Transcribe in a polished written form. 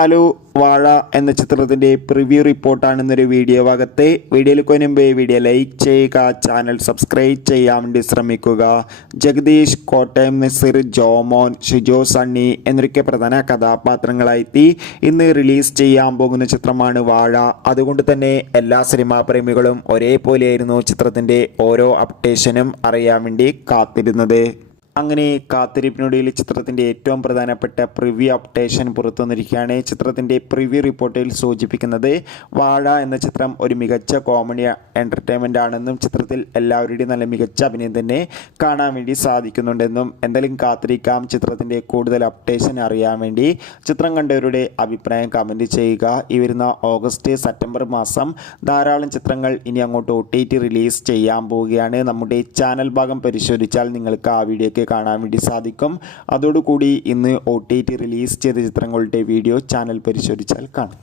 Hello വാഴ എന്ന ചിത്രത്തിൻ്റെ പ്രിവ്യൂ റിപ്പോർട്ടാണ് ഇന്നൊരു വീഡിയോ ഭാഗത്തെ. വീഡിയോയിൽ മുൻപ് വീഡിയോ ലൈക്ക് ചെയ്യുക, ചാനൽ സബ്സ്ക്രൈബ് ചെയ്യാൻ വേണ്ടി ശ്രമിക്കുക. ജഗദീഷ്, കോട്ടയം നസീർ, ജോമോൻ, ഷിജോ സണ്ണി എന്നൊക്കെ പ്രധാന കഥാപാത്രങ്ങളായി ഇന്ന് റിലീസ് ചെയ്യാൻ പോകുന്ന ചിത്രമാണ് വാഴ. അതുകൊണ്ട് തന്നെ എല്ലാ സിനിമാ പ്രേമികളും ഒരേപോലെയായിരുന്നു ചിത്രത്തിൻ്റെ ഓരോ അപ്ഡേഷനും അറിയാൻ വേണ്ടി കാത്തിരുന്നത്. അങ്ങനെ കാത്തിരിപ്പിനൊടുവിൽ ചിത്രത്തിൻ്റെ ഏറ്റവും പ്രധാനപ്പെട്ട പ്രിവ്യൂ അപ്ഡേഷൻ പുറത്തു വന്നിരിക്കുകയാണ്. ചിത്രത്തിൻ്റെ പ്രിവ്യൂ റിപ്പോർട്ടിൽ സൂചിപ്പിക്കുന്നത് വാഴ എന്ന ചിത്രം ഒരു മികച്ച കോമഡി എൻ്റർടൈൻമെൻ്റ് ആണെന്നും ചിത്രത്തിൽ എല്ലാവരുടെയും നല്ല മികച്ച അഭിനയം തന്നെ കാണാൻ വേണ്ടി സാധിക്കുന്നുണ്ടെന്നും എന്തായാലും കാത്തിരിക്കാം ചിത്രത്തിൻ്റെ കൂടുതൽ അപ്ഡേഷൻ അറിയാൻ വേണ്ടി. ചിത്രം കണ്ടവരുടെ അഭിപ്രായം കമൻറ്റ് ചെയ്യുക. ഈ വരുന്ന ഓഗസ്റ്റ് സെപ്റ്റംബർ മാസം ധാരാളം ചിത്രങ്ങൾ ഇനി അങ്ങോട്ട് OTT റിലീസ് ചെയ്യാൻ പോവുകയാണ്. നമ്മുടെ ചാനൽ ഭാഗം പരിശോധിച്ചാൽ നിങ്ങൾക്ക് ആ വീഡിയോയ്ക്ക് കാണാൻ വേണ്ടി സാധിക്കും. അതോടുകൂടി ഇന്ന് OTT റിലീസ് ചെയ്ത ചിത്രങ്ങളുടെ വീഡിയോ ചാനൽ പരിശോധിച്ചാൽ കാണാം.